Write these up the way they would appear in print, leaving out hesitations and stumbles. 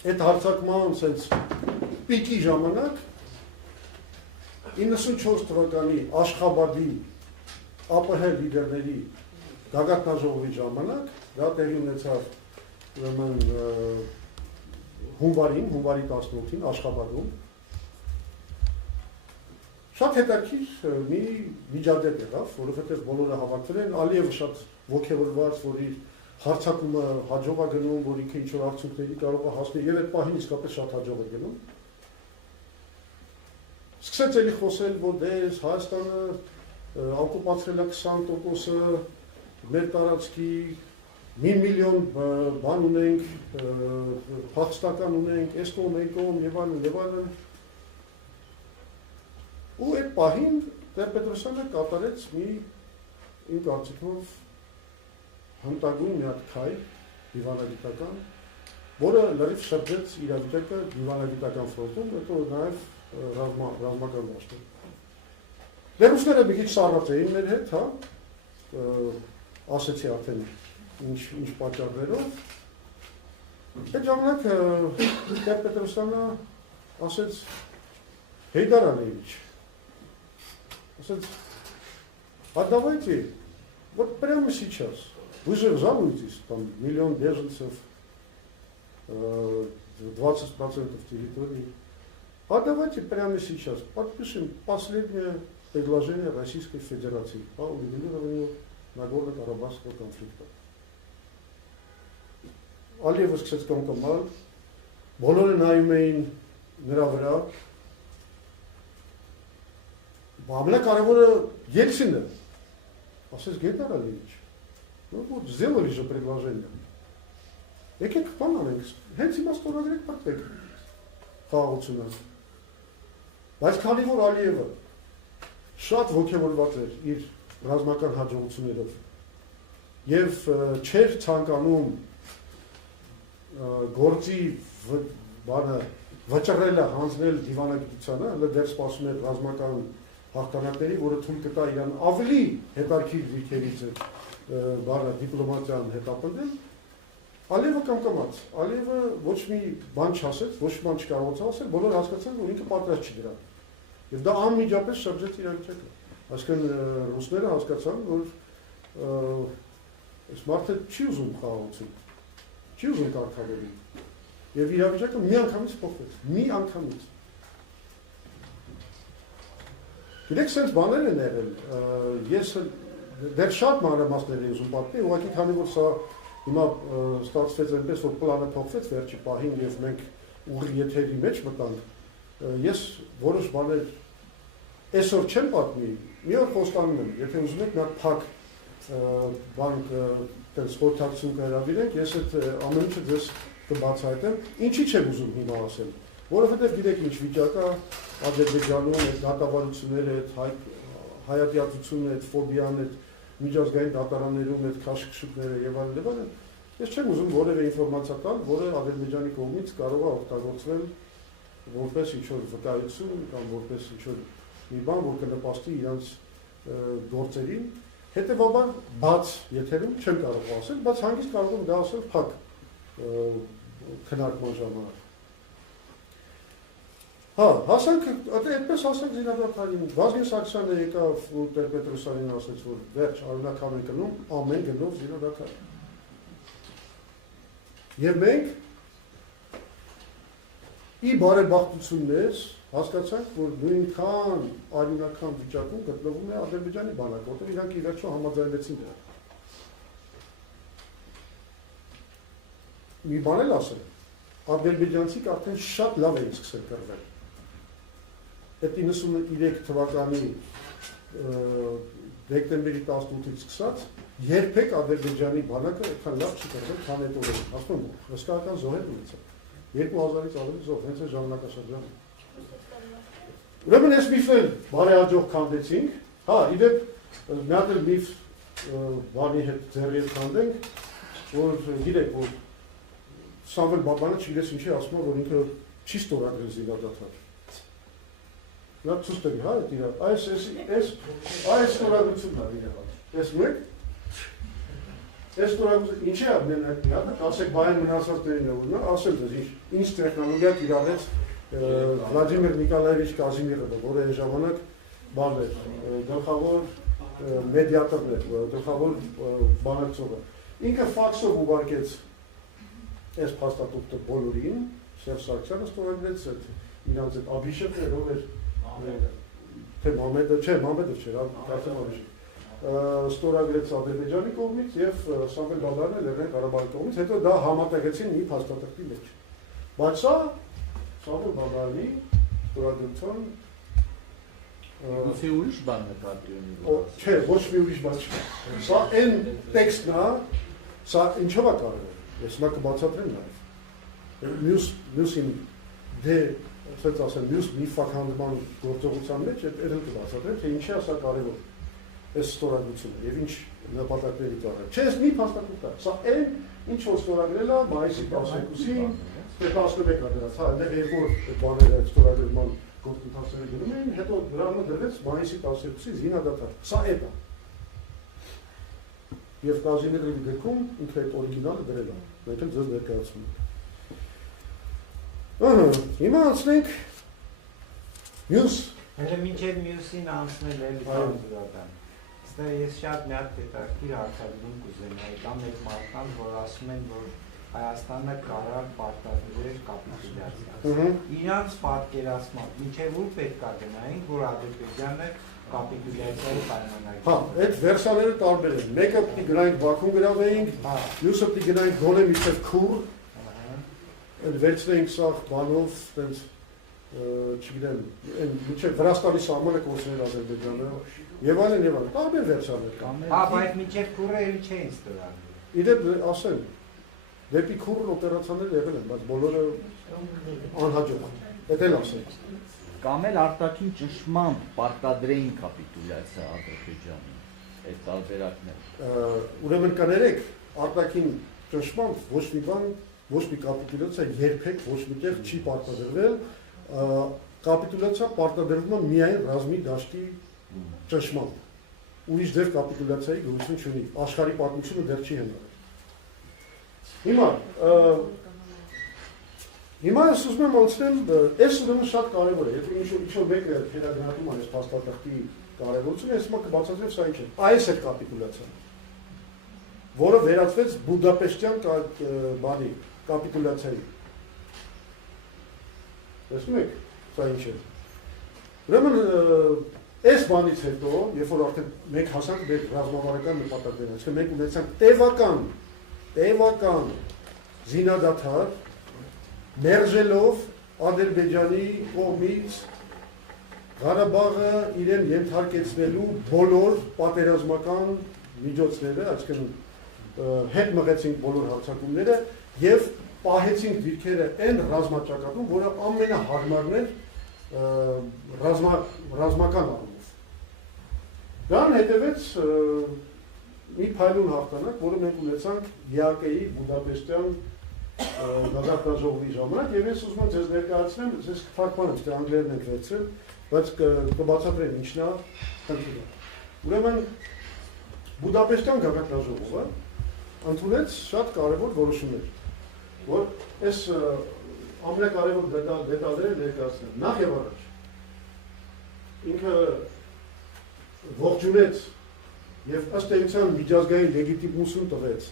այդ հարձակման sense պիկի ժամանակ 94 թվականի Աշխաբադի ԱՊՀ լիդերների գագաթնաժողովի ժամանակ դա տեղի ունեցավ ուրեմն հունվարի 18-ին Աշխաբադում շատ հետաքրքիր մի միջադեպ եղավ, որովհետև բոլորը հավաքվել են, Ալիևը շատ ոգևորված, որ իր հարցակումը հաջող է գնում, որ ինքը ինչ-որ արդյունքների կարող է հասնել, եւ այդ պահին իսկապես շատ հաջող է գնում։ Սկսեց էլի խոսել, որ դες Հայաստանը օկուպացրել է 20%-ը մեր տարածքի 1 միլիոն բան ունենք, փախստական ունենք, էստոմ, ենկոմ եւ այլն։ Ու այդ պահին Տեր-Պետրոսյանը կատարեց մի իմ կարծիքով հմտագույն մի հատ քայլ դիվանագիտական, որը լրիվ շրջեց իրավիճակը դիվանագիտական ֆրոնտում, հետո նաև ռազմական դաշտում։ Լերուսները մի քիչ սառած էին մեր հետ, հա, ասեցի արդեն ինչ պատճառներով։ Այդ ժամանակ Տեր-Պետրոսյանը ասեց Հեյդար Ալիևիչ, ասեց, а давайте, вот прямо сейчас, вы же жалуетесь, там, 1 миллион беженцев, 20% территории, а давайте прямо сейчас подпишем последнее предложение Российской Федерации по урегулированию Нагорно-Карабахского конфликта. Ալիևը սկսեց կամկաmal, բոլորը նայում էին նրա վրա, ամենակարևորը Ելցինը, ասեց Գեյդար Ալիևիչ, ну вот сделали же предложение. Եկեք բան անենք, հենց հիմա ստորագրենք պատվեք խաղաղությունը։ Բայց քանի որ Ալիևը շատ ոգևորված էր իր ռազմական հաջողություններով եւ չէր ցանկանում գործի բանը վճռելը հանձնել դիվանագիտությանը, հələ դեռ սպասում էր ռազմական հաղթանակների, որը թույլ կտա իրան ավելի հետաքրքիր դիրքերից բանը դիպլոմատիան հետապնդել, Ալիևը կամկամաց, Ալիևը ոչ մի բան չասեց, ոչ մի բան չկարողացավ ասել, բոլորը հասկացան, որ ինքը պատրաստ չի դրան։ Եվ դա անմիջապես շրջեց իրավիճակը։ Այսինքն ռուսները հասկացան, որ այս մարդը չի ուզում խաղաղություն, չի ուզում կարգավորել։ Եվ իրավիճակը մի անգամից փոխվեց, մի անգամից։ Գիտեք, սենց բաներ են եղել, ես դեռ շատ մանրամասներ եմ ուզում պատմել, ուղղակի քանի որ սա հիմա ստացվեց այնպես, որ պլանը փոխվեց վերջի պահին եւ մենք ուղիղ եթերի մեջ մտանք, ես որոշ բաներ այսօր չեմ պատմի, մի օր խոստանում եմ, եթե ուզում եք նա փակ բան տենց խորհրդակցություն կհրավիրենք, ես այդ ամեն ինչը ձեզ կբացահայտեմ, ինչի չեմ ուզում հիմա ասել, որովհետև գիտեք ինչ վիճակ է Ադրբեջանում, այդ դատավարությունները, այդ հայատյացությունը, այդ ֆոբիան, այդ միջազգային դատարաններում այդ քաշքշուկները եւ այլն, ես չեմ ուզում որևէ ինֆորմացիա տալ, որը Ադրբեջանի կողմից կարող է օգտագործվել որպես ինչ-որ վկայություն կամ որպես ինչ-որ մի բան, որ կնպաստի իրանց գործերին, հետեւաբար բաց եթերում չեմ կարող ասել, բայց հանգիստ կարող եմ դա ասել փակ քննարկման ժամանակ։ Հա, հասանք, այդպես հասանք զինադատարին, Վազգեն Սարգսյանը եկավ ու Տեր-Պետրոսյանին ասեց, որ վերջ արունակամ են գնում, ամեն գնով զինադատար։ Եվ մենք ի բարեբախտություններ հասկացանք, որ նույնքան արունակամ վիճակում գտնվում է Ադրբեջանի բանակը, որտեղ իրանք ի վերջո համաձայնվեցին դրա։ Մի բան էլ ասել, ադրբեջանցիք արդեն շատ լավ էին սկսել կռվել։ Այդ 93 թվականի դեկտեմբերի 18-ից սկսած երբեք Ադրբեջանի բանակը այդքան լավ չի կռվել, քան այդ օրերին։ Ասում եմ, հսկայական զոհեր ունեցավ։ 2000-ից ավելի զոհ, հենց այդ ժամանակաշրջանում։ Ուրեմն այս միֆը բարեհաջող քանդեցինք, հա, իդեպ մի հատ էլ միֆ բանի հետ ձեռի հետ քանդենք, որ գիտեք, որ Սամվել Բաբանը չգիտես ինչի ասում է, որ ինքը չի ստորագրել զինադատար։ Նա ցույց տվի, հա, դա այս ստորագրությունն է իրավաց։ Տեսնում եք։ Ես ստորագրություն ինչ է ամեն այդ ասեք բայն մնացածներին է ուզում ասեմ դες ինչ տեխնոլոգիա կիրառեց Վլադիմիր Նիկոլաևիչ Կազիմիրովը, որը այն ժամանակ բան էր, գլխավոր մեդիատորն էր, գլխավոր բանակցողը։ Ինքը ֆաքսով ուղարկեց այս փաստաթուղթը բոլորին, Սերժ Սարգսյանը ստորագրեց իրանց այդ Աբիշևը, ով էր թե Մամեդը, չէ, Մամեդը չէր, արդեն Աբիշև։ Ստորագրեց Ադրբեջանի կողմից եւ Սամվել Բաբայանը Լեռնային Ղարաբաղի կողմից, հետո դա համատեղեցին մի փաստաթղթի մեջ։ Բայց սա Սամվել Բաբայանի ստորագրության Գուցե ուրիշ բան նկատի ունի։ Չէ, ոչ մի ուրիշ բան չէ։ Սա այն տեքստն է, սա ինչով է կարևոր։ Ես հիմա կբացատրեմ նաեւ։ Մյուսին դե ասած ասեմ, մյուս մի ֆակհանդման գործողության մեջ այդ կբացատրեմ, թե ինչի է սա կարևոր։ Այս ստորագրությունը եւ ինչ նպատակների ծառայ։ Չէ, ես մի փաստաթուղթ է։ Սա այն ինչ որ ստորագրել է մայիսի 12-ին, թե 11-ը դրած, հա, այնտեղ երկու բաները ստորագրման գործընթացները գնում էին, հետո դրանը դրվեց մայիսի 12-ի զինադադար։ Սա է դա։ Եվ Կազիմիրովի գրքում ինքը այդ օրիգինալը դրել է։ Մենք էլ ձեզ ներկայացնում ենք։ Ահա, հիմա անցնենք մյուս Հələ մինչև մյուսին անցնել էլի բան։ Ստե ես շատ մի հատ հետաքրքիր հարցադրում կուզենայի, կամ այդ մարդկանց, որ ասում են, որ Հայաստանը կարող պարտադրել կապիտուլյացիա։ Իրանց պատկերացմամբ մինչև ուր պետք է գնային, որ Ադրբեջանը կապիտուլյացիայի պայմանագրի։ Հա, այդ վերսալերը տարբեր են։ Մեկը պիտի գնայինք Բաքուն գրավեինք, մյուսը պիտի գնայինք գոնե մինչև Քուր, այդ վերցնեինք սա բանով, տենց չգիտեմ, մինչև Վրաստանի սահմանը կորցնել Ադրբեջանը, եւ այլն, տարբեր վերսալներ կան։ Հա, բայց մինչև Քուրը էլի չէին ստորագրել։ Իդեպ ասեմ, դեպի Քուրն օպերացիաներ եղել են, բայց բոլորը անհաջող են։ Դա էլ ասեմ։ Կամ էլ արտաքին ճնշմամբ պարտադրեին կապիտուլյացիա Ադրբեջանին, այդ տարբերակները։ Ուրեմն կներեք, արտաքին ճնշմամբ ոչ մի բան, ոչ մի կապիտուլյացիա երբեք ոչ միտեղ չի պարտադրվել, կապիտուլյացիա պարտադրվում է միայն ռազմի դաշտի ճնշմամբ։ Ուրիշ ձև կապիտուլյացիայի գոյություն չունի, աշխարհի պատմությունը դեռ չի հնարել։ Հիմա ես ուզում եմ անցնեմ, այս ուրեմն շատ կարևոր է, եթե ինչ-որ մեկը վերագրատում է այս փաստաթղթի կարևորությունը, ես հիմա կբացատրեմ սա ինչ է։ Այս է կապիտուլյացիան, որը վերածվեց Բուդապեշտյան բանի կապիտուլյացիայի։ Տեսնում եք, սա ինչ է։ Ուրեմն այս բանից հետո, երբ որ արդեն մենք հասանք մեր ռազմավարական նպատակներին, այսինքն մենք ունեցանք տևական զինադադար մերժելով Ադրբեջանի կողմից Ղարաբաղը իրեն ենթարկեցնելու բոլոր պատերազմական միջոցները, այսինքն հետ մղեցինք բոլոր հարձակումները եւ պահեցինք դիրքերը այն ռազմաճակատում, որը ամենահարմարն էր ռազմական առումով։ Դրան հետևեց մի փայլուն հաղթանակ, որը մենք ունեցանք ԵԱԿ-ի Բուդապեշտյան գազախտաժողովի ժամանակ, եւ ես ուզում եմ ձեզ ներկայացնեմ, ձեզ կթարգմանեմ, թե անգլերեն եք վերցրել, բայց կբացատրեմ ինչն է խնդիրը։ Ուրեմն Բուդապեշտյան գազախտաժողովը ընդունեց շատ կարևոր որոշումներ, որ այս ամենակարևոր դետալները ներկայացնեմ։ Նախ եւ առաջ ինքը ողջունեց եւ ըստ էության միջազգային լեգիտիմություն տվեց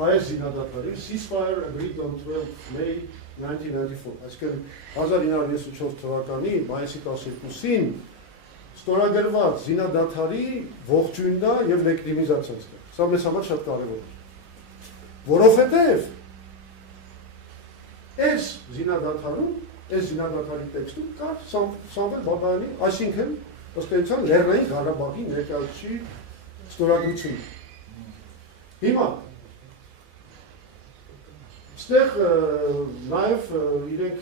այս զինադադարի ceasefire agreed on 12 May 1994, այսինքն 1994 թվականի մայիսի 12-ին ստորագրված զինադադարի ողջույնն է եւ լեգիտիմիզացիան է։ Սա մեզ համար շատ կարեւոր է, որովհետեւ այս զինադադարում, այս զինադադարի տեքստում կա Սամվել Բաբայանի, այսինքն ըստ էության Լեռնային Ղարաբաղի ներկայացուցիչ ստորագրություն։ Հիմա ստեղ նաև իրենք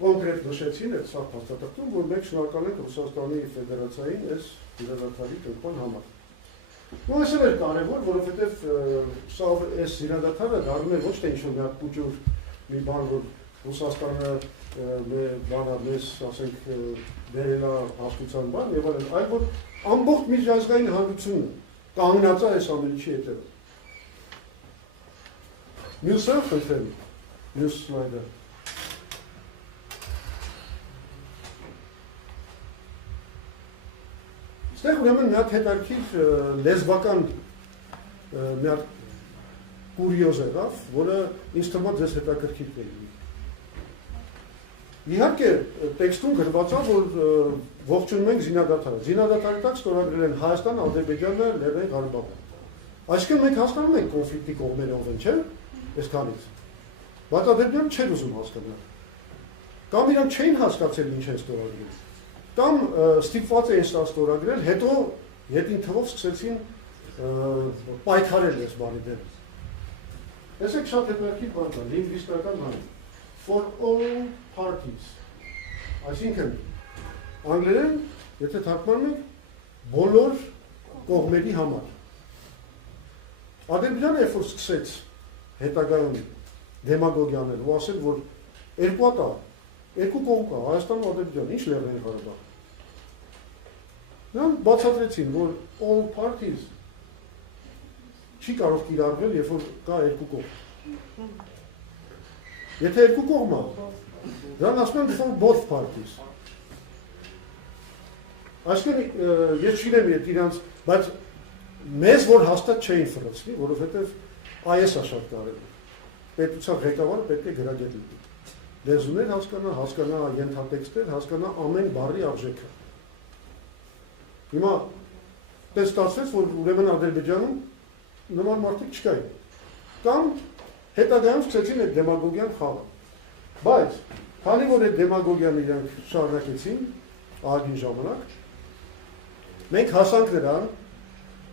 կոնկրետ նշեցին այդ սա փաստաթղթում, որ մենք շնորհակալ ենք Ռուսաստանի Ֆեդերացիային այս զինադադարի կնքման համար։ Ու այսօր է կարևոր, որովհետև սա այս զինադադարը դառնում է ոչ թե ինչ-որ մի հատ փուճուր մի բան, որ Ռուսաստանը մեզ, ասենք, բերել է հաշտության բան եւ այլն, այլ որ ամբողջ միջազգային հանրությունը կանգնած է այս ամենի հետևը։ Մյուսը խնդրեմ, մյուս սլայդը։ Ստեղ ուրեմն մի հատ հետաքրքիր լեզվական մի հատ կուրիոզ եղավ, որը ինձ թվում է ձեզ հետաքրքիր կլինի։ Իհարկե, տեքստում գրված է, որ ողջունում ենք զինադադարը։ Զինադադարի տակ ստորագրել են Հայաստանը, Ադրբեջանը, Լեռնային Ղարաբաղը։ Այսինքն մենք հասկանում ենք կոնֆլիկտի կողմերը ով են, չէ՞, այսքանից։ Բայց Ադրբեջանը չէր ուզում հասկանալ։ Կամ իրանք չէին հասկացել ինչ են ստորագրել։ Կամ ստիպված էին սա ստորագրել, հետո ետին թվով սկսեցին պայքարել այս բանի դեմ։ Տեսեք շատ հետաքրքիր բան կա, լինգվիստական բան։ For all parties։ Այսինքն անգլերեն, եթե թարգմանում ենք, բոլոր կողմերի համար։ Ադրբեջանը երբ որ սկսեց հետագայում դեմագոգիաներ ու ասել, որ երկու կողմ կա, Հայաստանը ու Ադրբեջանը, ինչ Լեռնային Ղարաբաղը։ Նրանք բացատրեցին, որ all parties չի կարող կիրառվել, երբ որ կա երկու կողմ։ Եթե երկու կողմ է, դրան ասում են for both parties։ Այսինքն ես չգիտեմ իրանց, բայց մեզ որ հաստատ չէին ֆրացնի, որովհետև այս է շատ կարևոր։ Պետության ղեկավարը պետք է գրագետ լինի։ Լեզուներ հասկանա ենթատեքստեր, հասկանա ամեն բառի արժեքը։ Հիմա պես ստացվեց, որ ուրեմն Ադրբեջանում նման մարդիկ չկային։ Կամ հետագայում սկսեցին այդ դեմագոգիան խաղը։ Բայց քանի որ այդ դեմագոգիան իրանք շարունակեցին ահագին ժամանակ, մենք հասանք նրան,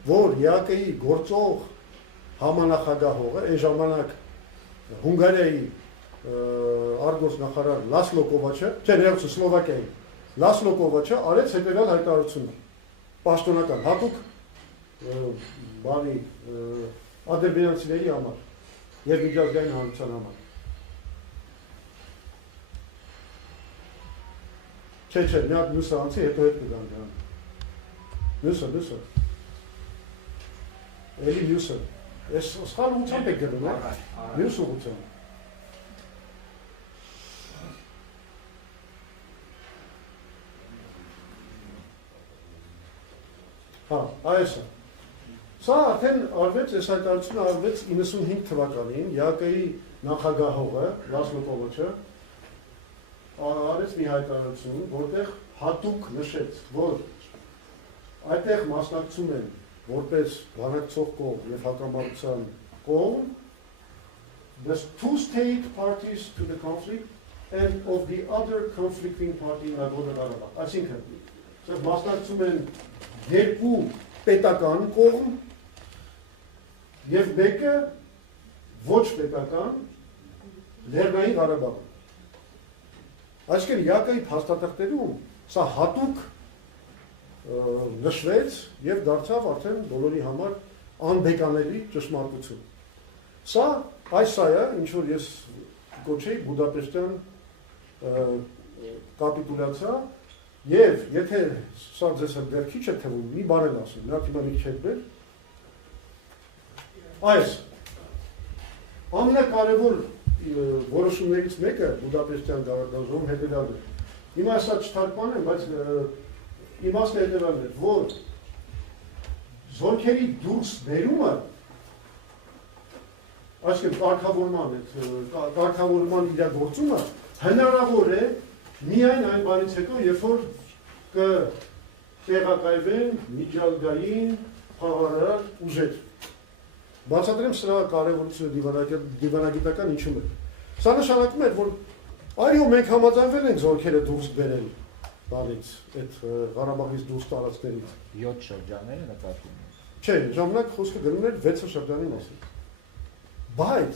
որ ԵԱԿ-ի գործող համանախագահողը այն ժամանակ Հունգարիայի արտգործնախարար Լասլո Կովաչը, ներողություն Սլովակիայի Լասլո Կովաչը արեց հետևյալ հայտարարությունը, պաշտոնական, հատուկ բանի ադրբեջանցիների համար եւ միջազգային հանրության համար։ Չէ, մի հատ մյուսը անցի, հետո հետ կգան դրան։ Մյուսը։ Էլի մյուսը։ Ես սխալ ուղղությամբ եք գրում, մյուս ուղղությամբ։ Հա, այս է։ Սա արդեն արվեց, այս հայտարարությունը արվեց 95 թվականին, ԵԱԿ-ի նախագահողը, Լասլո Կովաչը, արեց մի հայտարարություն, որտեղ հատուկ նշեց, որ այդտեղ մասնակցում են որպես բանակցող կողմ եւ հակամարտության կողմ the two-state parties to the conflict and of the other conflicting party in Nagorno-Karabakh. Այսինքն, մասնակցում են երկու պետական կողմ եւ մեկը ոչ պետական Լեռնային Ղարաբաղը։ Այսինքն ԵԱԿ-ի փաստաթղթերում սա հատուկ նշվեց եւ դարձավ արդեն բոլորի համար անբեկանելի ճշմարտություն։ Սա է, ինչ որ ես կոչեի Բուդապեշտյան կապիտուլյացիա եւ եթե սա ձեզ դեռ քիչ է թվում, մի բան եմ ասում, նա թիմա մի քիչ բեր։ Այս ամենակարևոր որոշումներից մեկը Բուդապեշտյան գաղափարում հետևյալն է։ Հիմա սա չթարգմանեմ, բայց իմաստը հետևյալն է, որ զորքերի դուրս բերումը, այսինքն կարգավորման իրագործումը հնարավոր է միայն այն բանից հետո, երբ որ կտեղակայվեն միջազգային խաղաղարար ուժեր։ Բացատրեմ սրա կարևորությունը դիվանագիտական ինչու՞մ է։ Սա նշանակում է, որ այո, մենք համաձայնվել ենք զորքերը դուրս բերել բանից, այդ Ղարաբաղից դուրս տարածքներից։ 7 շրջանները նկատում են։ Չէ, ժամանակ խոսքը գնում էր 6 շրջանի մասին։ Բայց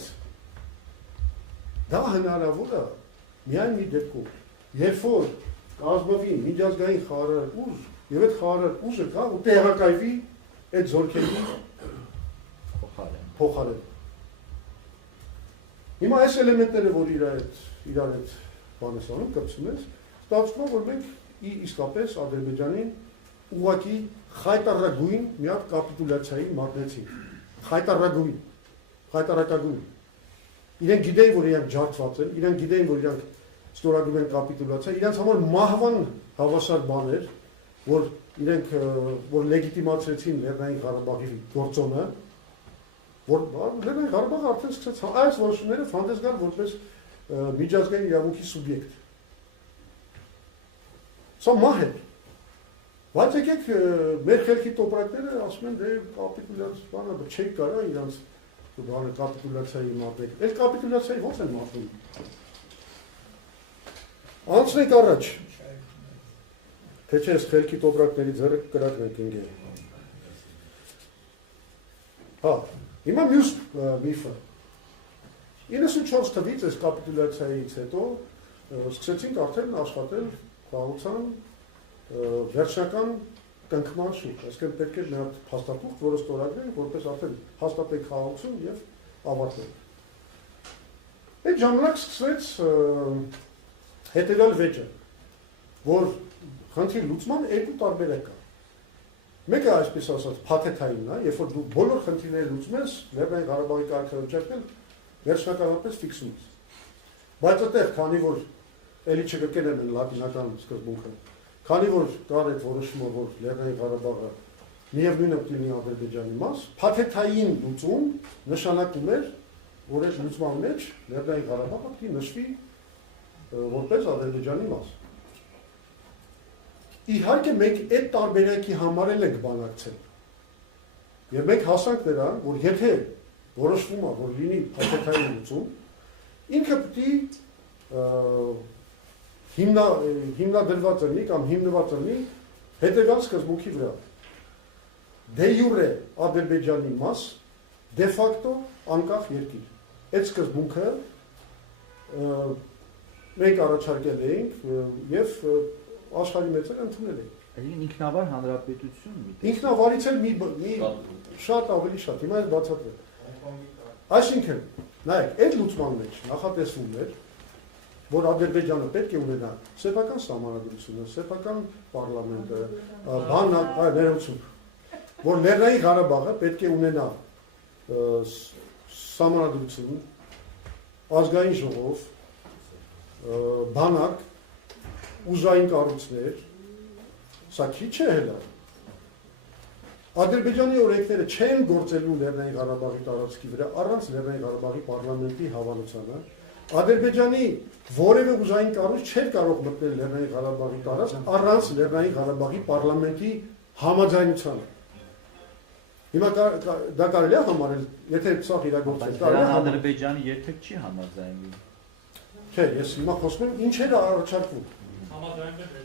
դա հնարավոր է միայն մի դեպքում, երբ որ կազմվի միջազգային խաղաղարար ուժ, եւ այդ խաղաղարար ուժը կա ու տեղակայվի այդ զորքերի փոխարեն։ Հիմա այս էլեմենտները, որ իրար հետ բանեսանում կպցում ես, ստացվում է, որ մենք իսկապես Ադրբեջանին ուղղակի խայտարագույն մի հատ կապիտուլյացիայի մատնեցինք։ Խայտարագույն։ իրենք գիտեին, որ իրանք ջարդված են, իրենք գիտեին, որ իրանք ստորագրում են կապիտուլյացիա, իրանք համար մահվան հավասար բան էր, որ իրենք որ լեգիտիմացրեցին Լեռնային Ղարաբաղի գործոնը, որ Լեռնային Ղարաբաղը արդեն սկսեց այս որոշումները հանդես գալ որպես միջազգային իրավունքի սուբյեկտ։ Սա մահ է։ Բայց եկեք մեր խելքի տոպրակները ասում են դե կապիտուլյացիա բանը չեք կարա իրանց բանը կապիտուլյացիայի մատեք։ Այդ կապիտուլյացիայի ո՞նց են մատնում։ Անցնենք առաջ։ Թե չէ խելքի տոպրակների ձեռը կրակնենք ընկեր։ Հա, հիմա մյուս միֆը։ 94 թվականից այս կապիտուլյացիայից հետո սկսեցինք արդեն աշխատել խաղաղության վերջնական կնքման շուրջ, այսինքն պետք է մի հատ փաստաթուղթ, որը ստորագրենք, որպես արդեն հաստատենք խաղաղություն եւ ավարտենք։ Այդ ժամանակ սկսվեց հետեւյալ վեճը, որ խնդրի լուծման երկու տարբերակ կա։ Մեկը այսպես ասած փաթեթային է, երբ որ դու բոլոր խնդիրները լուծում ես, Լեռնային Ղարաբաղի կարգավիճակն վերջնականապես ֆիքսում ես։ Բայց այդտեղ, քանի որ էլի չկրկնեմ են լատինական սկզբունքը, քանի որ կար այդ որոշումը, որ Լեռնային Ղարաբաղը միևնույնը պետք է լինի Ադրբեջանի մաս, փաթեթային լուծում նշանակում էր, որ այս լուծման մեջ Լեռնային Ղարաբաղը պետք է նշվի որպես Ադրբեջանի մաս։ Իհարկե մենք այդ տարբերակի համար էլ ենք բանակցել։ Եվ մենք հասանք նրան, որ եթե որոշվում է, որ լինի փաթեթային լուծում, ինքը պետք է հիմնադրված լինի կամ հիմնված լինի հետևյալ սկզբունքի վրա։ Դե յուրե Ադրբեջանի մաս, դե ֆակտո անկախ երկիր։ Այդ սկզբունքը մենք առաջարկել էինք եւ աշխարհի մեծերը ընդունել էին։ Այսինքն ինքնավար հանրապետություն մի ինքնավարից էլ մի շատ ավելի շատ, հիմա էլ բացատրել։ Այսինքն, նայեք, այդ լուծման մեջ նախատեսվում էր, որ Ադրբեջանը պետք է ունենա սեփական սահմանադրությունը, սեփական պարլամենտը, ներողություն, որ Լեռնային Ղարաբաղը պետք է ունենա սահմանադրություն, ազգային ժողով, բանակ, ուժային կառույցներ, սա քիչ է հելա։ Ադրբեջանի օրենքները չեն գործելու Լեռնային Ղարաբաղի տարածքի վրա առանց Լեռնային Ղարաբաղի պարլամենտի հավանությանը։ Ադրբեջանի որևէ ուժային կառույց չէր կարող մտնել Լեռնային Ղարաբաղի տարածք առանց Լեռնային Ղարաբաղի պարլամենտի համաձայնությանը։ Հիմա դա կարելի է համարել, եթե սա իրագործել, կարելի է Ադրբեջանը երբեք չի համաձայնվի։ Չէ, ես հիմա խոսում եմ ինչ էր առաջարկվում։ Համաձայնվել է։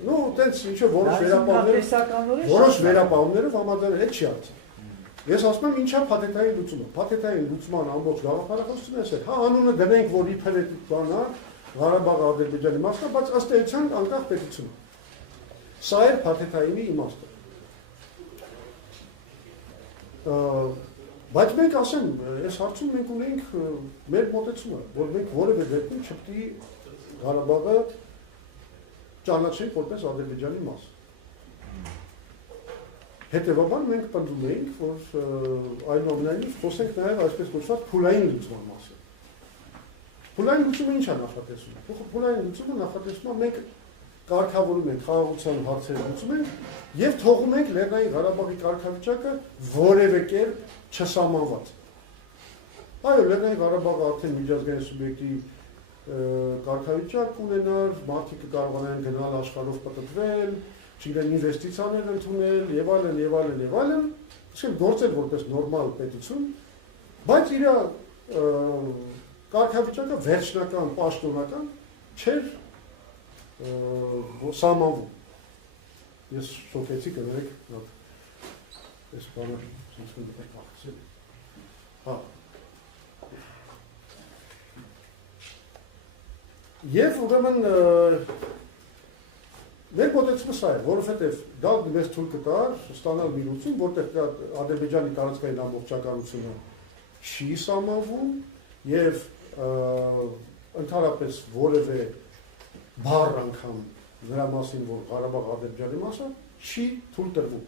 Ну, տենց ինչ որոշ վերապահումներով համաձայնել չի արծել։ Ես ասում եմ ինչա փաթեթային լուծումը։ Փաթեթային լուծման ամբողջ գաղափարախոսությունը է, հա անունը դնենք, որ իբր է բանա, Ղարաբաղը Ադրբեջանի մասն է, բայց ըստ էության անկախ պետություն։ Սա է փաթեթայինի իմաստը։ Բայց մենք ասեմ, այս հարցում մենք ունենք մեր մոտեցումը, որ մենք որևէ դեպքում չպետք է Ղարաբաղը ճանաչենք որպես Ադրբեջանի մաս։ Հետևաբար մենք պնդում էինք, որ այնուամենայնիվ խոսենք նաև այսպես կոչված փուլային լուծման մասին։ Փուլային լուծումը ինչ է նախատեսում։ Փուլային լուծումը նախատեսում է մենք կարգավորում ենք խաղաղության հարցերը լուծում ենք եւ թողում ենք Լեռնային Ղարաբաղի կարգավիճակը որևէ կերպ չսահմանված։ Այո, Լեռնային Ղարաբաղը արդեն միջազգային սուբյեկտի կարգավիճակ ունենար, մարդիկ կարողանան գնալ աշխարհով պատտվել, չգիտեմ ինվեստիցիաներ ընդունել եւ այլն եւ այլն եւ այլն, այսինքն գործել որպես նորմալ պետություն, բայց իր կարգավիճակը վերջնական, պաշտոնական չէր սահմանվում։ Ես շոկեցի կներեք, այս բանը ինձ մտել փախցել։ Հա։ Եվ ուրեմն մեր մոտեցումը սա է, որովհետև դա մեզ թույլ կտար ստանալ մի լուծում, որտեղ Ադրբեջանի տարածքային ամբողջականությունը չի սահմանվում եւ ընդհանրապես որևէ բառ անգամ նրա մասին, որ Ղարաբաղը Ադրբեջանի մասը չի թույլ տրվում։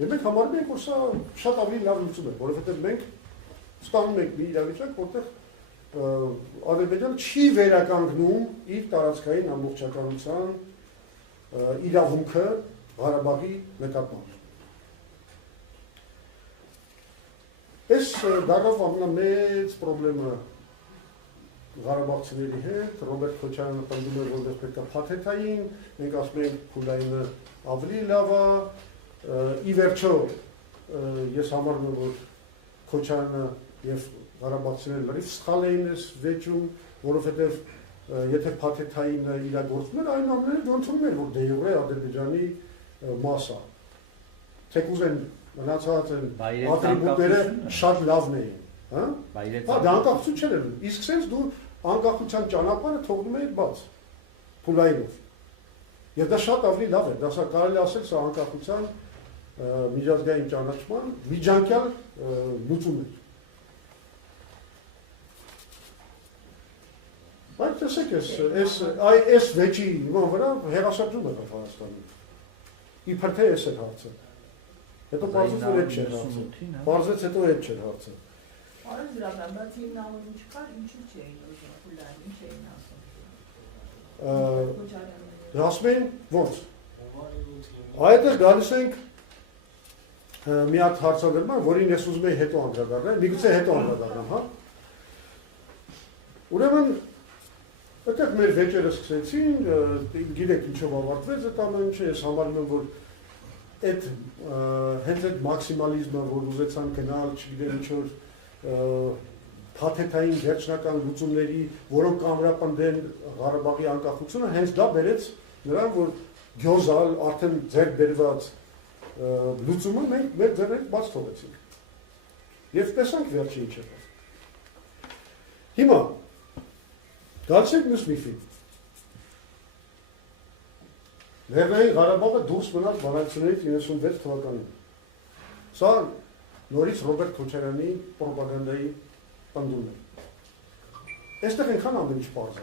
Եվ մենք համարում ենք, որ սա շատ ավելի լավ լուծում է, որովհետև մենք ստանում ենք մի իրավիճակ, որտեղ Ադրբեջանը չի վերականգնում իր տարածքային ամբողջականության իրավունքը Ղարաբաղի նկատմամբ։ Այս դառավ ամենամեծ պրոբլեմը Ղարաբաղցիների հետ, Ռոբերտ Քոչարյանը պնդում էր, որտեղ պետք է փաթեթային, մենք ասում ենք Փուլայինը ավելի լավ է, ի վերջո ես համարում եմ, որ Քոչարյանը եւ Ղարաբաղցիները լրիվ սխալ էին այս վեճում, որովհետեւ եթե փաթեթայինը իրագործվում էր, այն ամենը ոնցում էր, որ դե յուրե Ադրբեջանի մաս է։ Թեկուզ են մնացած են ատրիբուտները շատ լավն էին, հա? Դա անկախություն չէր, իսկ sense դու անկախության ճանապարհը թողնում էիր բաց Փուլայինով։ Եվ դա շատ ավելի լավ է, դա կարելի ասել սա անկախության միջազգային ճանաչման միջանկյալ լուծում է։ Բայց տեսեք, այս վեճի վրա հեղաշրջում է Հայաստանում։ Իբր թե էս էր հարցը։ Հետո բարձրացել էր չէր հարցը։ Բարձրացել հետո այդ չէր հարցը։ Արեն դրական, բայց հիմնավորում չկար, ինչու չէին ուզում Փուլային, ինչ էին ասում։ Ասում էին ո՞նց։ Այդտեղ գալիս ենք մի հատ հարցադրման, որին ես ուզում եի հետո անդրադառնալ, միգուցե հետո անդրադառնամ, հա։ Ուրեմն այդտեղ մեր վեճերը սկսեցին, գիտեք ինչով ավարտվեց այդ ամեն ինչը, ես համարում եմ, որ այդ հենց այդ մաքսիմալիզմը, որ ուզեցան գնալ, չգիտեմ ինչ որ փաթեթային վերջնական լուծումների, որոնք ամրապնդեն Ղարաբաղի անկախությունը, հենց դա բերեց նրան, որ գյոզալ արդեն ձեռք բերված լուծումը մենք մեր ձեռքից բաց թողեցինք։ Եվ տեսանք վերջի ինչ եղավ։ Հիմա գալսեք մյուս միֆին։ Լեռնային Ղարաբաղը դուրս մնաց բանակցություններից 96 թվականին։ Սա նորից Ռոբերտ Քոչարյանի պրոպագանդայի պնդումն է։ Այստեղ այնքան ամեն ինչ պարզ է։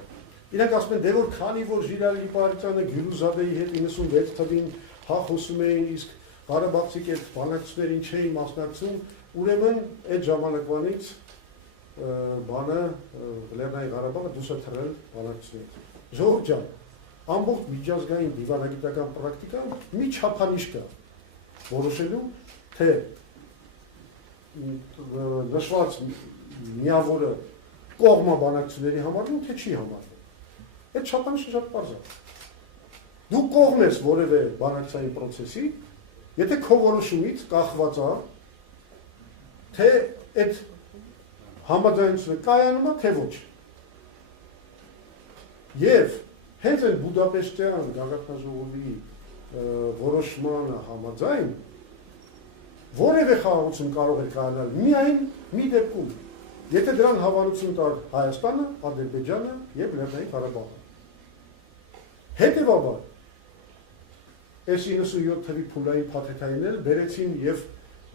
Իրանք ասում են, դե որ քանի որ Ժիրայր Լիպարյանը Գյուլուզադեի հետ 96 թվականին հա խոսում էին, իսկ Ղարաբաղցիք այդ բանակցություններին չէին մասնակցում, ուրեմն այդ ժամանակվանից բանը Լեռնային Ղարաբաղը դուրս է թռել բանակցությունից։ Ժողովուրդ ջան, ամբողջ միջազգային դիվանագիտական պրակտիկան մի չափանիշ կա որոշելու, թե նշված միավորը կողմը բանակցությունների համարվում, թե չի համարվում։ Այդ չափանիշը շատ պարզ է։ Դու կողմ ես որևէ բանակցային process-ի, եթե քո որոշումից կախված է, թե այդ համաձայնությունը կայանում է, թե ոչ։ Եվ հենց այն Բուդապեշտյան գաղափարաժողովի որոշմանը համաձայն որևէ խաղաղություն կարող է կայանալ միայն մի դեպքում, եթե դրան հավանություն տար Հայաստանը, Ադրբեջանը եւ Լեռնային Ղարաբաղը։ Հետևաբար, այս 97 թվի Փուլային փաթեթայինները բերեցին եւ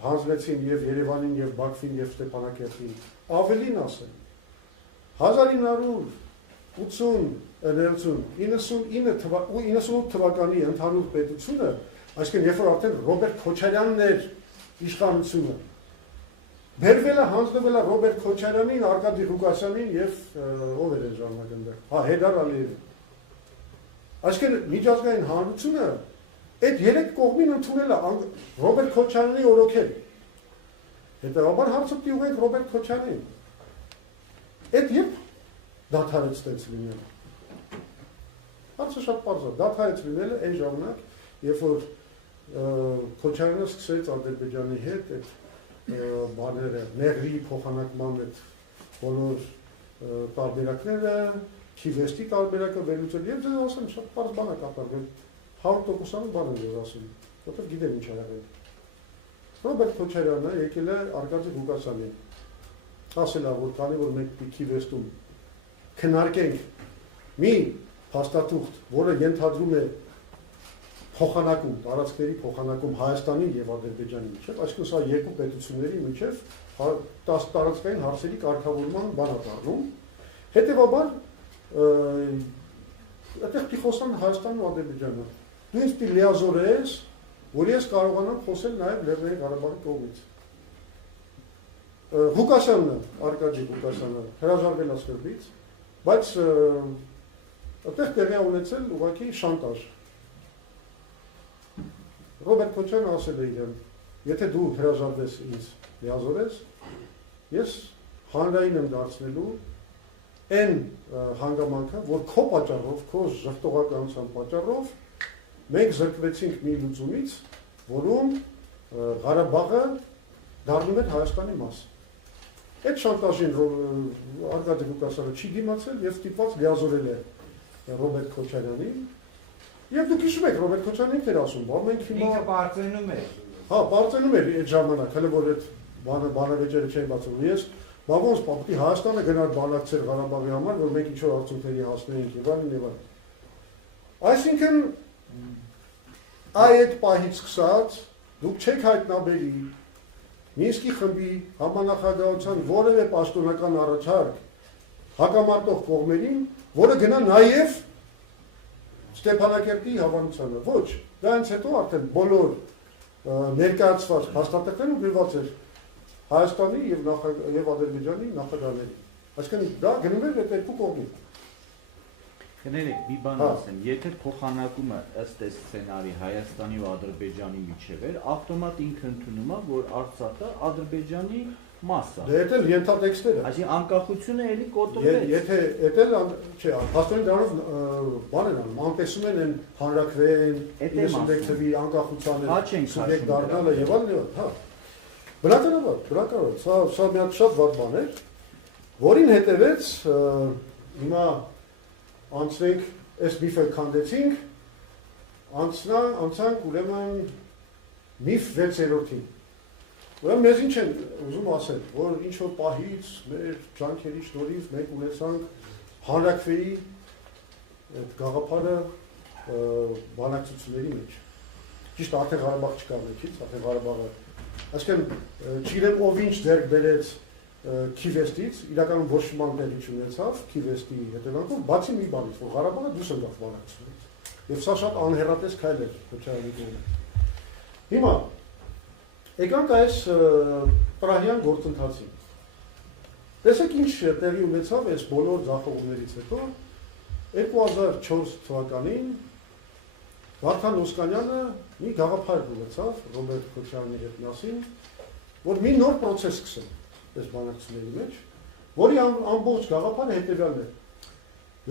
հանձնեցին եւ Երևանին եւ Բաքվին եւ Ստեփանակերտին։ Ավելին ասեմ, 1998 թվականի ընդհանուր պետությունը, այսինքն երբ որ արդեն Ռոբերտ Քոչարյանն էր իշխանությունը, բերվել է հանձնվել է Ռոբերտ Քոչարյանին, Արկադի Ղուկասյանին եւ ով էր այն ժամանակ այնտեղ, Հեյդար Ալիևին։ Այսինքն միջազգային հանրությունը այդ երեք կողմին ընդունել է Ռոբերտ Քոչարյանի օրոքել։ Հետևաբար հարցը պիտի ուղղենք Ռոբերտ Քոչարյանին։ Այդ երբ դադարեցվեց լինել։ Հարցը շատ պարզ է, դադարեց լինելը այն ժամանակ, երբ որ Քոչարյանը սկսեց Ադրբեջանի հետ այդ բաները, նեղրի փոխանակման այդ բոլոր տարբերակները, Քիվեստի տարբերակը վերլուծել, եւ ձեզ ասեմ, շատ պարզ բան է կատարվել, 100%-ով բան եմ ձեզ ասում, որտեղ գիտեմ ինչ ա եղել։ Ռոբերտ Քոչարյանը եկել է Արկադի Ղուկասյանին, ասել է, որ քանի որ մենք Քիվեստում քննարկենք մի փաստաթուղթ, որը ենթադրում է փոխանակում, տարածքների փոխանակում Հայաստանի եւ Ադրբեջանի միջեւ, այսինքն սա երկու պետությունների միջեւ 10 տարածքային հարցերի կարգավորման բան է դառնում։ Հետևաբար այդտեղ պիտի խոսան Հայաստանն ու Ադրբեջանը։ Դու ինձ պիտի լիազորես, որ ես կարողանամ խոսել նաեւ Լեռնային Ղարաբաղի կողմից։ Ղուկասյանն, Արկադի Ղուկասյանը հրաժարվել է Սրբից, բայց այդտեղ տեղի ունեցել ուղղակի շանտաժ։ Ռոբերտ Քոչարյանը ասել է իրեն, եթե դու հրաժարվես ինձ լիազորես, ես հանրային եմ դարձնելու այն հանգամանքը, որ քո պատճառով, քո ժխտողականության պատճառով մենք զրկվեցինք մի լուծումից, որում Ղարաբաղը դառնում էր Հայաստանի մաս։ Այդ շանտաժին Արկադի Ղուկասյանը չի դիմացել եւ ստիպված լիազորել է Ռոբերտ Քոչարյանին։ Եվ դուք հիշում եք, Ռոբերտ Քոչարյանն ինքն էր ասում, որ մենք հիմա ինքը բարձրանում էր։ Հա, բարձրանում էր այդ ժամանակ, հələ որ այդ բանավեճերը չէին բացվում։ Ես բավոնց պապտի Հայաստանը գնար բանակցել Ղարաբաղի համար, որ մենք ինչ-որ արդյունքների հասնեինք եւ այլն եւ այլն։ Այսինքն այդ պահից սկսած դուք չեք հայտնաբերի Մինսկի խմբի համանախագահության որևէ պաշտոնական առաջարկ հակամարտող կողմերին, որը գնա նաեւ Ստեփանակերտի հավանությանը։ Ոչ, դրանից հետո արդեն բոլոր ներկայացված փաստաթղթերում գրված էր Հայաստանի եւ Ադրբեջանի նախագահների։ Այսինքն դա գնում էր այդ երկու կողմին։ Կներեք, մի բան ասեմ, եթե փոխանակումը ըստ այս սցենարի Հայաստանի ու Ադրբեջանի միջև էր, ավտոմատ ինքը ընդունում է, որ Արցախը Ադրբեջանի մաս է։ Դե դա էլ ենթատեքստեր է։ Այսինքն անկախությունը էլի կոտրվեց։ Եթե դա չէ, հաստատեն դրանով բան են անում, անտեսում են հանրակրվեն, 91 թվի անկախությանը, սուբյեկտ դառնալը եւ այլն, հա։ Բնականաբար, սա մի հատ շատ վատ բան էր, որին հետևեց հիմա անցնենք, այս միֆը քանդեցինք, անցանք ուրեմն միֆ 6-րդին։ Ուրեմն մեզ ինչ են ուզում ասել, որ ինչ-որ պահից մեր ջանքերի շնորհիվ մենք ունեցանք հանրակրվեի այդ գաղափարը բանակցությունների մեջ։ Ճիշտ արդեն Ղարաբաղ չկա մեջից, արդեն Ղարաբաղը, այսինքն չգիտեմ ով ինչ ձեռք բերեց Քիվեստից, իրականում ոչ մի բան տեղի չունեցավ Քիվեստի հետևանքով, բացի մի բանից, որ Ղարաբաղը դուրս եկավ բանակցությունից։ Եվ սա շատ անհեռատես քայլ էր Քոչարյանի կողմից։ Հիմա եկանք այս պրահյան գործընթացին։ Տեսեք ինչ տեղի ունեցավ այս բոլոր ձախողումներից հետո 2004 թվականին Վարդան Օսկանյանը մի գաղափար ունեցավ Ռոբերտ Քոչարյանի հետ միասին, որ մի նոր process սկսեն այս բանակցությունների մեջ, որի ամբողջ գաղափարը հետևյալն է։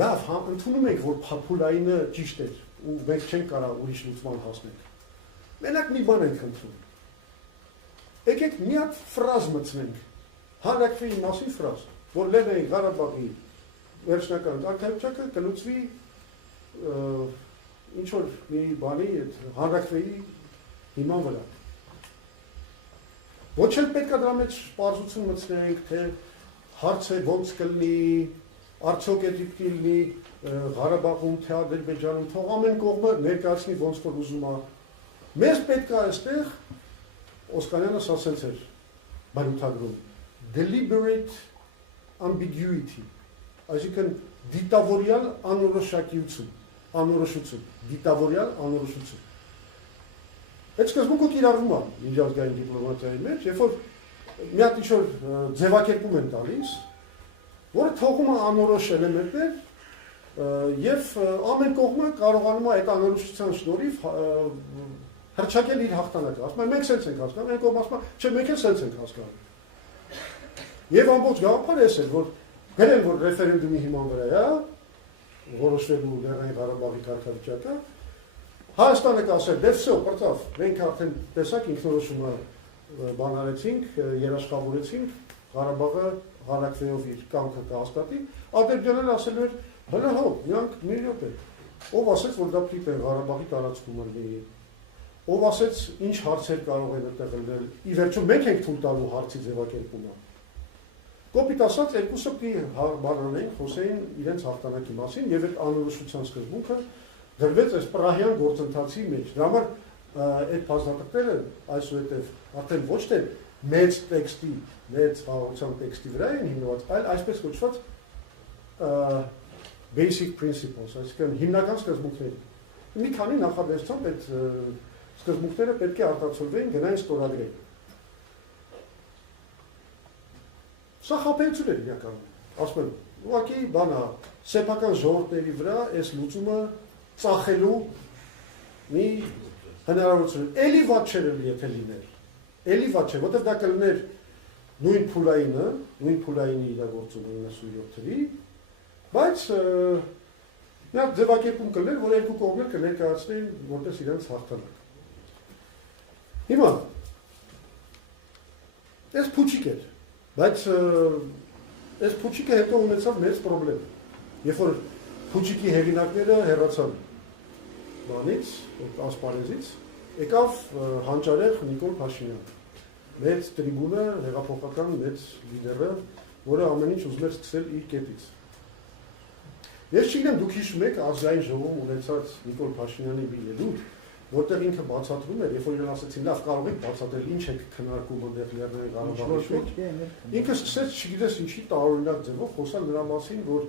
Լավ, ընդունում ենք, որ Փափուլայինը ճիշտ էր ու մենք չենք կարող ուրիշ լուծման հասնել։ Մենակ մի բան ենք ընդունում։ Եկեք մի հատ ֆրազ մտցնենք, հանրակրվեի մասին ֆրազ, որ Լեռնային Ղարաբաղի վերջնական կարգավիճակը կլուծվի ինչ որ մի բանի այդ հանրակրվեի հիման վրա։ Ոչ էլ պետք է դրա մեջ պարզություն մտցնենք, թե հարցը ոնց կլինի, արդյոք պետք է լինի Ղարաբաղում, թե Ադրբեջանում, թող ամեն կողմը ներկայացնի ոնց որ ուզում է։ Մեզ պետք է այստեղ Օսկանյանը ասած էր բանութագրում deliberate ambiguity, այսինքն դիտավորյալ անորոշություն, դիտավորյալ անորոշություն։ Այդ սկզբունքը կիրառվում է միջազգային դիպլոմատիայի մեջ, երբ որ մի հատ ինչ-որ ձևակերպում են տալիս, որը թողում է անորոշ էլեմենտներ եւ ամեն կողմը կարողանում է այդ անորոշության շնորհիվ հրճակել իր հաղթանակը։ Ասում են մենք սենց ենք հասկանում, այն կողմը ասում է, չէ, մենք էլ սենց ենք հասկանում։ Եվ ամբողջ գաղափարը էս էր, որ գրել որ ռեֆերենդումի հիման վրա է, որոշվելու Լեռնային Ղարաբաղի կարգավիճակը, Հայաստանը կասել, դե վсё, բրծավ, մենք արդեն տեսակ ինքնորոշումը բան արեցինք, երաշխավորեցինք, Ղարաբաղը հանրակրվեով իր կամքը կհաստատի, Ադրբեջանն ասել էր, հələ հո, միանք մի րոպե։ Ով ասեց, որ դա պիտի է Ղարաբաղի տարածքում լինի։ Ով ասեց, ինչ հարցեր կարող են այդտեղ լինել։ Ի վերջո մենք ենք թույլ տալու հարցի ձևակերպումը։ Կոպիտ ասած, երկուսը պիտի բան անեն, խոսեին իրենց հաղթանակի մասին եւ այդ անորոշության սկզբունքը դրվեց այս պրահյան գործընթացի մեջ։ Դրա համար այդ փաստաթղթերը այսուհետև արդեն ոչ թե մեծ տեքստի, մեծ խաղաղության տեքստի վրա են հիմնված, այլ այսպես կոչված basic principles, այսինքն հիմնական սկզբունքներ։ Մի քանի նախադեсությամբ այդ սկզբունքները պետք է արտացոլվեին, գնային ստորագրել։ Սա խաբեություն է իրականում, ասում եմ, ուղղակի բան է, սեփական ժողովուրդների վրա այս լուծումը ծախելու մի հնարավորություն։ Էլի վատ չէր եթե լիներ։ Էլի վատ չէ, որտեղ դա կլիներ նույն փուլայինի իրագործումը 97 թվի, բայց նա ձևակերպում կլներ, որ երկու կողմեր կներկայացնեին որպես իրենց հաղթանակ։ Հիմա այս փուչիկ էր, բայց այս փուչիկը հետո ունեցավ մեծ խնդրեմ։ Երբ որ փուչիկի հեղինակները հեռացան բանից, ասպարեզից, եկավ հանճարեղ Նիկոլ Փաշինյանը, մեծ տրիբունը, հեղափոխական մեծ լիդերը, որը ամեն ինչ ուզում էր սկսել իր կետից։ Ես չգիտեմ, դուք հիշում եք ազգային ժողովում ունեցած Նիկոլ Փաշինյանի մի ելույթ, որտեղ ինքը բացատրում էր, երբ որ իրեն ասեցին, լավ, կարող եք բացատրել, ինչ եք քննարկում այնտեղ Լեռնային Ղարաբաղի շուրջ։ Ինքը սկսեց, չգիտես ինչի տարօրինակ ձևով խոսալ նրա մասին, որ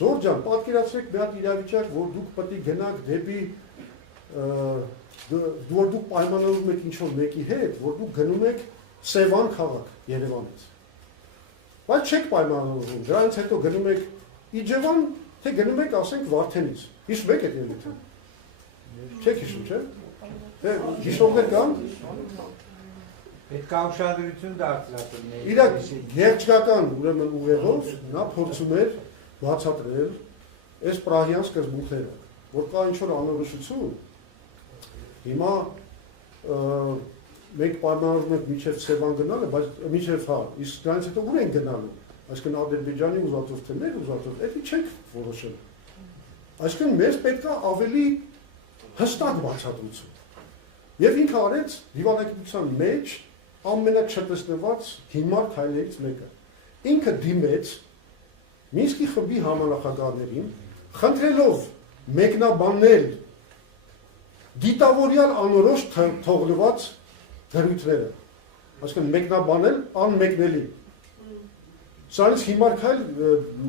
Ժորժ ջան, պատկերացրեք մի հատ իրավիճակ, որ դուք պետք է գնաք դեպի որ դուք պայմանավորվում եք ինչ-որ մեկի հետ, որ դուք գնում եք Սևան քաղաք Երևանից։ Բայց չեք պայմանավորվում, դրանից հետո գնում եք Իջևան, թե գնում եք, ասենք, Վարդենից։ Հիշում եք այդ ելույթը։ Չեք հիշում, չէ՞։ Դե հիշողներ կան։ Պետք է ուշադրություն դարձնել։ Իր գերչական ուրեմն ուղեղով նա փորձում էր բացատրել այս պրահյան սկզբունքները, որ կա ինչ-որ անորոշություն։ Հիմա մենք պայմանավորվում ենք մինչև Սևան գնալը, բայց մինչև հա, իսկ դրանից հետո ուր ենք գնալու։ Այսինքն Ադրբեջանի ուզածով թե մեր ուզածով, դա չենք որոշել։ Այսինքն մեզ պետք է ավելի հստակ բացատրություն։ Եվ ինքը արեց դիվանագիտության մեջ ամենաչտեսնված հիմար քայլերից մեկը։ Ինքը դիմեց Մինսկի խմբի համանախագահներին, խնդրելով մեկնաբանել դիտավորյալ անորոշ թողնված դրույթները, այսինքն մեկնաբանել անմեկնելի։ Սրանից հիմար քայլ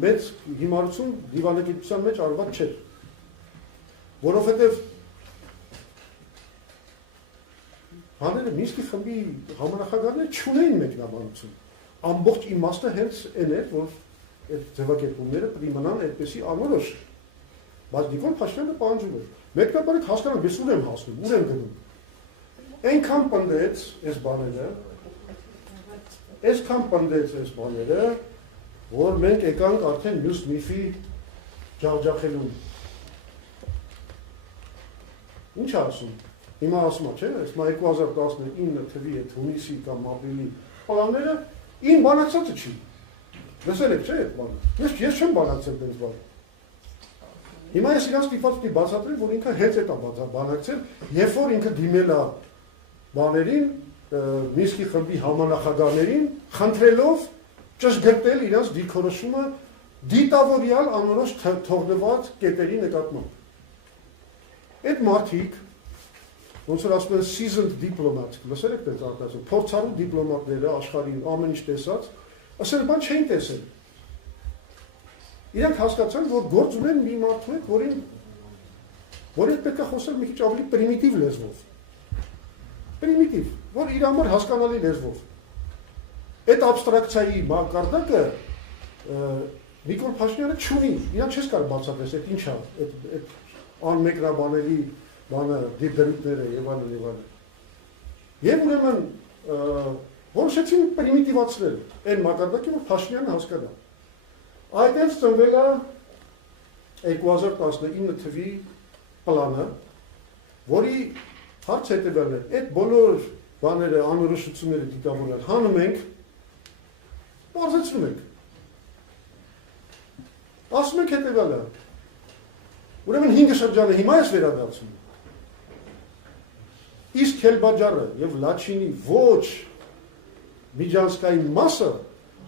մեծ հիմարություն դիվանագիտության մեջ արված չէր, որովհետև հաները Մինսկի խմբի համանախագահները չունեին մեկնաբանություն, ամբողջ իմաստը հենց այն էր, որ այդ ձևակերպումները պետք է մնան այդպեսի անորոշ, բայց Նիկոլ Փաշինյանը պահանջում էր։ Մեկնաբանեք հասկանանք, ես ուր եմ հասնում, ուր եմ գնում։ Այնքան պնդեց այս բաները, որ մենք եկանք արդեն մյուս միֆի ջախջախելուն։ Ինչ ասում։ Հիմա ասում է, չէ՞, այս 2019 թվի այդ հունիսի կամ ապրիլի պլանները ին բանակցածը չի։ Լսել եք, չէ՞ այդ բանը։ Ես չեմ բանակցել դες բան։ Հիմա ես իրաց ստիպված պիտի բացատրեմ, որ ինքը հենց այդ է բանակցել, երբ որ ինքը դիմել է բաներին, Մինսկի խմբի համանախագահներին, խնդրելով ճշգրտել իրաց դիրքորոշումը դիտավորյալ անորոշ թողնված կետերի նկատմամբ։ Այդ մարդիկ, ոնց որ ասում են seasoned diplomat, լսել եք դες արտասում, փորձառու դիպլոմատները աշխարհի ամեն ինչ տեսած, ասել բան չէին տեսել։ Իրանք հասկացան, որ գործ ունեն մի մարդու հետ, որին պետք է խոսել մի քիչ ավելի պրիմիտիվ լեզվով։ Պրիմիտիվ, որ իր համար հասկանալի լեզվով։ Այդ աբստրակցիայի մակարդակը Նիկոլ Փաշինյանը չունի, իրան չես կարող բացատրել, այդ ինչ է, այդ անմեկնաբանելի բանը, դիրդրույթները եւ այլն եւ այլն։ Եվ ուրեմն որոշեցին պրիմիտիվացնել այն մակարդակի, որ Փաշինյանը հասկանա։ Այդտեղ ծնվել է 2019 թվի պլանը, որի հարց հետևյալն է, այդ բոլոր բաները, անորոշությունները դիտավորել հանում ենք, բարձրացնում ենք։ Ասում ենք հետևյալը, ուրեմն 5 շրջանը հիմա ես վերադարձում։ Իսկ Քելբաջարը եւ Լաչինի ոչ միջանցքային մասը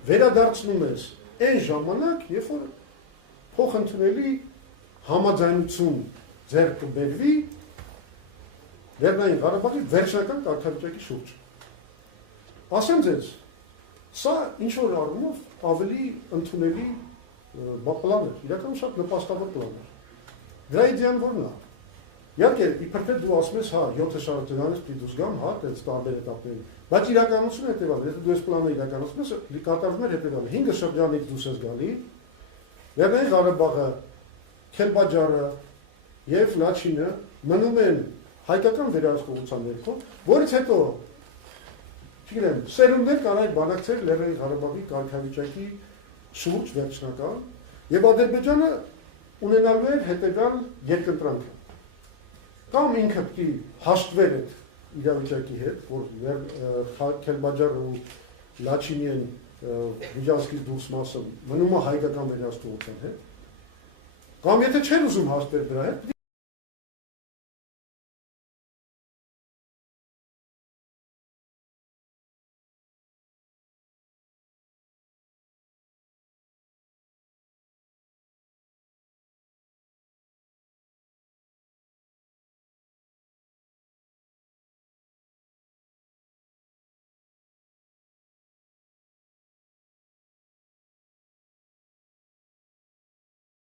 վերադարձնում ես այն ժամանակ, երբ որ փոխընդունելի համաձայնություն ձեռք կբերվի Լեռնային Ղարաբաղի վերջնական կարգավիճակի շուրջ։ Ասեմ ձեզ, սա ինչ որ առումով ավելի ընդունելի պլան էր, իրականում շատ նպաստավոր պլան էր։ Դրա իդեան որն է։ Իհարկե, իբր թե դու ասում ես, հա, 7 շարժությունից պիտի դուրս գամ, հա, այդ տարբեր этаպների։ Բայց իրականությունը հետևյալն է, եթե դու այս պլանը իրականացնում ես, կատարվում է հետևյալը։ 5 շրջանից դուրս ես գալի, Լեռնային Ղարաբաղը, Քելբաջարը եւ Լաչինը մնում են հայկական վերահսկողության ներքո, որից հետո չգիտեմ, սերունդներ կարող բանակցել Լեռնային Ղարաբաղի կարգավիճակի շուրջ վերջնական եւ Ադրբեջանը ունենալու էր հետեւյալ երկընտրանքը։ Կամ ինքը պիտի հաշտվեր այդ իրավիճակի հետ, որ Քելբաջարը ու Լաչինի միջազգից դուրս մասը մնում է հայկական վերահսկողության հետ, կամ եթե չեն ուզում հաշտվել դրա հետ,